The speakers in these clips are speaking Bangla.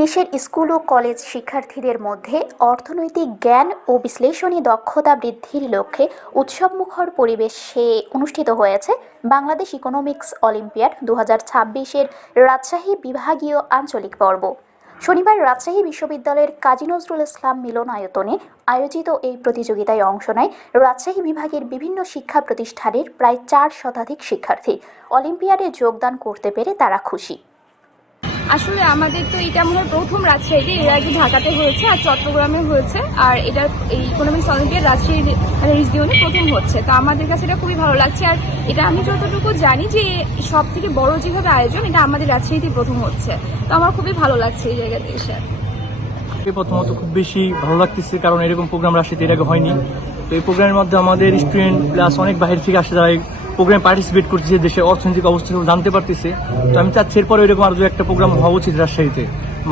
দেশের স্কুল ও কলেজ শিক্ষার্থীদের মধ্যে অর্থনৈতিক জ্ঞান ও বিশ্লেষণী দক্ষতা বৃদ্ধির লক্ষ্যে উৎসবমুখর পরিবেশে অনুষ্ঠিত হয়েছে বাংলাদেশ ইকোনমিক্স অলিম্পিয়াড দু হাজার ছাব্বিশের রাজশাহী বিভাগীয় আঞ্চলিক পর্ব। শনিবার রাজশাহী বিশ্ববিদ্যালয়ের কাজী নজরুল ইসলাম মিলনায়তনে আয়োজিত এই প্রতিযোগিতায় অংশ নেয় রাজশাহী বিভাগের বিভিন্ন শিক্ষা প্রতিষ্ঠানের প্রায় চার শতাধিক শিক্ষার্থী। অলিম্পিয়াডে যোগদান করতে পেরে তারা খুশি। আসলে আমাদের তো এটা মনে হয় প্রথম রাজশাহীতে, এর আগে ঢাকাতে হয়েছে আর চট্টগ্রামে হয়েছে। আর এটা এই ইকোনমিক্স অলিম্পিয়াড রাজশাহী মানে রিজিওনে প্রথম হচ্ছে। তো আমাদের কাছে এটা খুবই ভালো লাগছে। আর এটা আমি যতটুকু জানি যে সব থেকে বড় যেভাবে আয়োজন, এটা আমাদের রাজশাহীতে প্রথম হচ্ছে। তো আমার খুবই ভালো লাগছে এই জায়গাতে এসে। প্রথমত খুব বেশি ভালো লাগতেছে, কারণ এরকম প্রোগ্রাম রাশিতে এর আগে হয়নি। তো এই প্রোগ্রামের মধ্যে আমাদের স্টুডেন্ট প্লাস অনেক বাইরে থেকে আসে যারা প্রোগ্রামে পার্টিসিপেট করতেছে দেশের অর্থনৈতিক অবস্থা জানতে পারতেছে। তো আমি চাচ্ছি এরপরে এরকম আরও দু একটা প্রোগ্রাম হওয়া উচিত রাজশাহীতে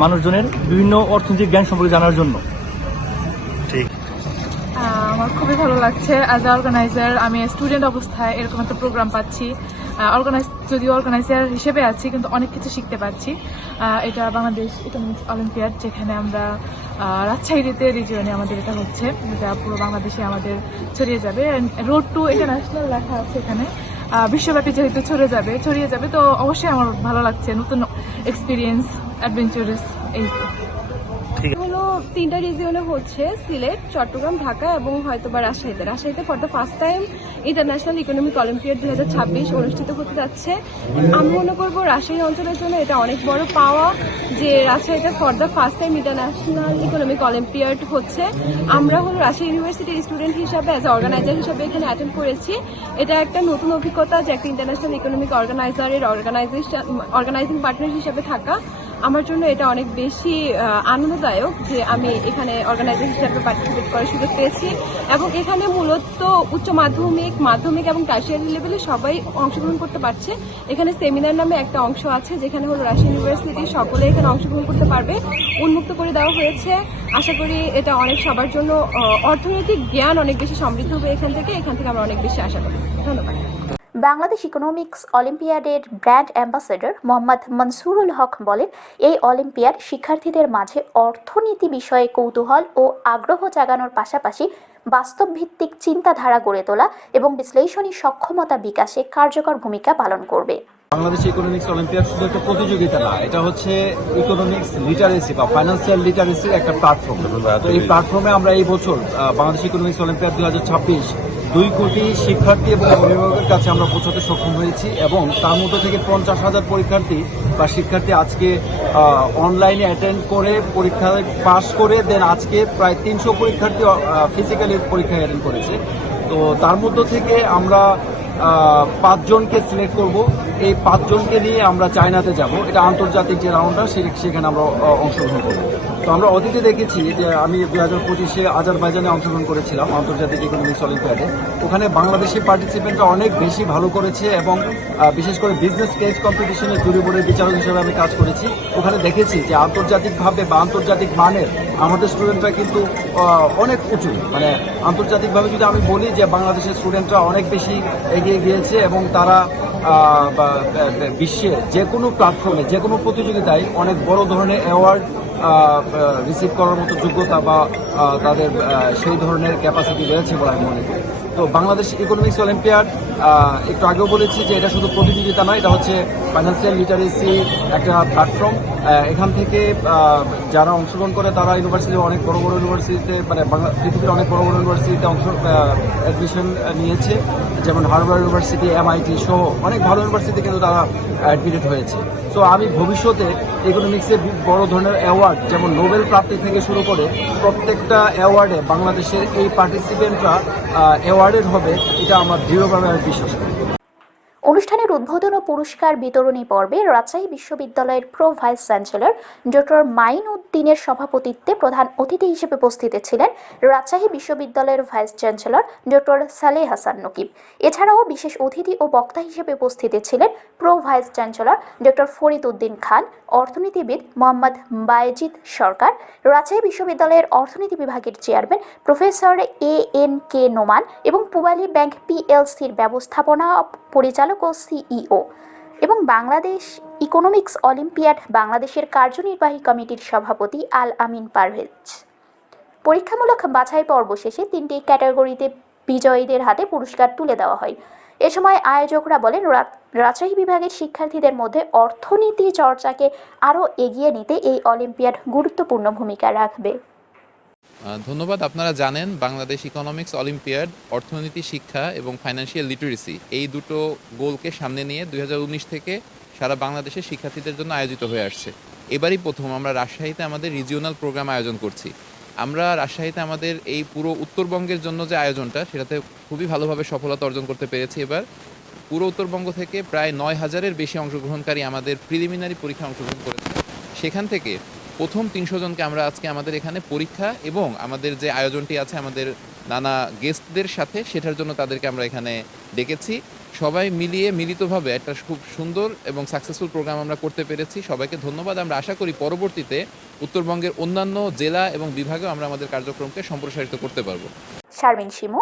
মানুষজনের বিভিন্ন অর্থনৈতিক জ্ঞান সম্পর্কে জানার জন্য। আহ, আমার খুবই ভালো লাগছে। অ্যাজ আ অর্গানাইজার আমি স্টুডেন্ট অবস্থায় এরকম একটা প্রোগ্রাম পাচ্ছি। অর্গানাইজ যদিও অর্গানাইজার হিসেবে আছি কিন্তু অনেক কিছু শিখতে পারছি। এটা বাংলাদেশ ইকোনমিক্স অলিম্পিয়াড যেখানে আমরা রাজশাহীতে রিজিয়নে আমাদের এটা হচ্ছে। যেটা পুরো বাংলাদেশে আমাদের ছড়িয়ে যাবে। রোড টু ইন্টারন্যাশনাল লেখা আছে এখানে। বিশ্বব্যাপী যেহেতু ছড়িয়ে যাবে ছড়িয়ে যাবে তো অবশ্যই আমার ভালো লাগছে। নতুন এক্সপিরিয়েন্স অ্যাডভেঞ্চারাস এই হলো তিনটা রিজিয়নে হচ্ছে সিলেট চট্টগ্রাম ঢাকা এবং হয়তো বা রাজশাহীতে। রাজশাহীতে for the first time international economic olympiad দু হাজার ছাব্বিশ অনুষ্ঠিত হতে যাচ্ছে। আমি মনে করব রাজশাহী অঞ্চলের জন্য এটা অনেক বড় পাওয়া যে রাজশাহীতে for the first time international economic olympiad হচ্ছে। আমরা হলো রাজশাহী ইউনিভার্সিটির স্টুডেন্ট হিসাবে অ্যাজ অর্গানাইজার হিসাবে এখানে অ্যাটেন্ড করেছি। এটা একটা নতুন অভিজ্ঞতা যে একটা ইন্টারন্যাশনাল ইকোনমিক অর্গানাইজারের অর্গানাইজেশন অর্গানাইজিং পার্টনার হিসাবে থাকা। আমার জন্য এটা অনেক বেশি আনন্দদায়ক যে আমি এখানে অর্গানাইজার হিসাবে পার্টিসিপেট করার সুযোগ পেয়েছি এবং এখানে মূলত উচ্চ মাধ্যমিক মাধ্যমিক এবং টার্সিয়ারি লেভেলে সবাই অংশগ্রহণ করতে পারছে। এখানে সেমিনার নামে একটা অংশ আছে, যেখানে হলো রাজশাহী ইউনিভার্সিটি সকলে এখানে অংশগ্রহণ করতে পারবে। উন্মুক্ত করে দেওয়া হয়েছে। আশা করি এটা অনেক সবার জন্য অর্থনৈতিক জ্ঞান অনেক বেশি সমৃদ্ধ হবে এখান থেকে। এখান থেকে আমরা অনেক বেশি আশা করি। ধন্যবাদ। বাংলাদেশ ইকোনমিক্স অলিম্পিয়াডের ব্র্যান্ড অ্যাম্বাসেডর মোহাম্মদ মনসুরুল হক বলেন, এই অলিম্পিয়াড শিক্ষার্থীদের মাঝে অর্থনীতি বিষয়ে কৌতূহল ও আগ্রহ জাগানোর পাশাপাশি বাস্তবভিত্তিক চিন্তাধারা গড়ে তোলা এবং বিশ্লেষণী সক্ষমতা বিকাশে কার্যকর ভূমিকা পালন করবে। বাংলাদেশ ইকোনমিক্স অলিম্পিয়াড শুধু একটা প্রতিযোগিতা না, এটা হচ্ছে ইকোনমিক্স লিটারেসি বা ফাইন্যান্সিয়াল লিটারেসির একটা প্ল্যাটফর্ম তো এই প্ল্যাটফর্মে আমরা এই বছর বাংলাদেশ ইকোনমিক্স অলিম্পিয়াড দুই হাজার ছাব্বিশ দুই কোটি শিক্ষার্থী এবং অভিভাবকের কাছে আমরা পৌঁছাতে সক্ষম হয়েছি এবং তার মধ্যে থেকে পঞ্চাশ হাজার পরীক্ষার্থী বা শিক্ষার্থী আজকে অনলাইনে অ্যাটেন্ড করে, পরীক্ষায় পাশ করে দেন আজকে প্রায় তিনশো পরীক্ষার্থী ফিজিক্যালি পরীক্ষায় অ্যাটেন্ড করেছে। তো তার মধ্য থেকে আমরা পাঁচজনকে সিলেক্ট করব। এই পাঁচজনকে নিয়ে আমরা চায়নাতে যাব। এটা আন্তর্জাতিক যে রাউন্ডটা সেখানে আমরা অংশগ্রহণ করব। তো আমরা অতীতে দেখেছি যে আমি দু হাজার পঁচিশে আজারবাইজানে অংশগ্রহণ করেছিলাম, আন্তর্জাতিক ইকোনমিক্স অলিম্পিয়াডে ওখানে বাংলাদেশি পার্টিসিপেন্টরা অনেক বেশি ভালো করেছে এবং বিশেষ করে বিজনেস কেস কম্পিটিশনে জুরি বোর্ডের বিচারক হিসেবে আমি কাজ করেছি। ওখানে দেখেছি যে আন্তর্জাতিকভাবে বা আন্তর্জাতিক মানের আমাদের স্টুডেন্টরা কিন্তু অনেক উঁচু। মানে আন্তর্জাতিকভাবে যদি আমি বলি যে বাংলাদেশের স্টুডেন্টরা অনেক বেশি এগিয়ে গিয়েছে এবং তারা বিশ্বের যে কোনো প্ল্যাটফর্মে যে কোনো প্রতিযোগিতায় অনেক বড় ধরনের অ্যাওয়ার্ড রিসিভ করার মতো যোগ্যতা বা তাদের সেই ধরনের ক্যাপাসিটি রয়েছে বলে আমি মনে করি। তো বাংলাদেশ ইকোনমিক্স অলিম্পিয়াড একটু আগেও বলেছি যে এটা শুধু প্রতিযোগিতা নয়, এটা হচ্ছে ফাইন্যান্সিয়াল লিটারেসি একটা প্ল্যাটফর্ম এখান থেকে যারা অংশগ্রহণ করে তারা ইউনিভার্সিটি অনেক বড় বড় ইউনিভার্সিটিতে মানে বাংলা, পৃথিবীর অনেক বড় বড় ইউনিভার্সিটিতে অংশ অ্যাডমিশন নিয়েছে। যেমন হার্ভার্ড ইউনিভার্সিটি এমআইটি সহ অনেক ভালো ইউনিভার্সিটিতে কিন্তু তারা অ্যাডমিটেড হয়েছে। তো আমি ভবিষ্যতে ইকোনমিক্সে বড় ধরনের অ্যাওয়ার্ড যেমন নোবেল প্রাপ্তি থেকে শুরু করে প্রত্যেকটা অ্যাওয়ার্ডে বাংলাদেশের এই পার্টিসিপেন্টরা অ্যাওয়ার্ডেড হবে, এটা আমার দৃঢ়ভাবে আমি বিশ্বাস করি। অনুষ্ঠানের উদ্বোধন ও পুরস্কার বিতরণী পর্বে রাজশাহী বিশ্ববিদ্যালয়ের pro vice chancellor doctor Moin উদ্দিনের সভাপতিত্বে প্রধান অতিথি হিসেবে উপস্থিত ছিলেন রাজশাহী বিশ্ববিদ্যালয়ের vice chancellor doctor Saleh Hasan Nakib. এছাড়াও বিশেষ অতিথি ও বক্তা হিসেবে উপস্থিত ছিলেন pro vice chancellor doctor Farid Uddin Khan, অর্থনীতিবিদ মোহাম্মদ বায়েজিদ সরকার, রাজশাহী বিশ্ববিদ্যালয়ের অর্থনীতি বিভাগের chairman professor A N K Noman এবং পুবালী ব্যাংক পিএলসির ব্যবস্থাপনা পরিচালক ও সিইও এবং বাংলাদেশ ইকোনমিক্স অলিম্পিয়াড বাংলাদেশের কার্যনির্বাহী কমিটির সভাপতি আল আমিন পারভেজ। পরীক্ষামূলক বাছাই পর্ব শেষে তিনটি ক্যাটাগরিতে বিজয়ীদের হাতে পুরস্কার তুলে দেওয়া হয়। এ সময় আয়োজকরা বলেন রাজশাহী বিভাগের শিক্ষার্থীদের মধ্যে অর্থনীতি চর্চাকে আরও এগিয়ে নিতে এই অলিম্পিয়াড গুরুত্বপূর্ণ ভূমিকা রাখবে। ধন্যবাদ। আপনারা জানেন, বাংলাদেশ ইকোনমিক্স, অলিম্পিয়াড, অর্থনীতি, শিক্ষা এবং ফাইন্যান্সিয়াল লিটারেসি এই দুটো গোলকে সামনে নিয়ে দুই হাজার উনিশ থেকে সারা বাংলাদেশের শিক্ষার্থীদের জন্য আয়োজিত হয়ে আসছে। এবারই প্রথম আমরা রাজশাহীতে আমাদের রিজিওনাল প্রোগ্রাম আয়োজন করছি। আমরা রাজশাহীতে আমাদের এই পুরো উত্তরবঙ্গের জন্য যে আয়োজনটা, সেটাতে খুবই ভালোভাবে সফলতা অর্জন করতে পেরেছি এবার। পুরো উত্তরবঙ্গ থেকে প্রায় নয় হাজারের বেশি অংশগ্রহণকারী আমাদের প্রিলিমিনারি পরীক্ষায় অংশগ্রহণ করেছে। সেখান থেকে প্রথম তিনশো জনকে আমরা আজকে আমাদের এখানে পরীক্ষা এবং আমাদের যে আয়োজনটি আছে আমাদের নানা গেস্টদের সাথে, সেটার জন্য তাদেরকে আমরা এখানে ডেকেছি। সবাই মিলিয়ে, মিলিতভাবে একটা খুব সুন্দর এবং সাকসেসফুল প্রোগ্রাম আমরা করতে পেরেছি। সবাইকে ধন্যবাদ। আমরা আশা করি পরবর্তীতে উত্তরবঙ্গের অন্যান্য জেলা এবং বিভাগেও আমরা আমাদের কার্যক্রমকে সম্প্রসারিত করতে পারব। শারমিন শিমু,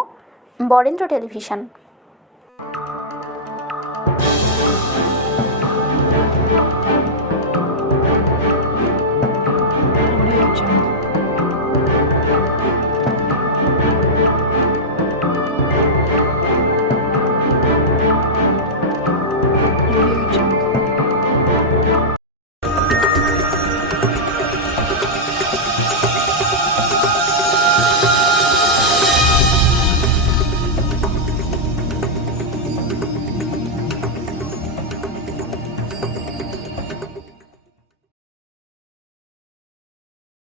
বরেন্দ্র টেলিভিশন।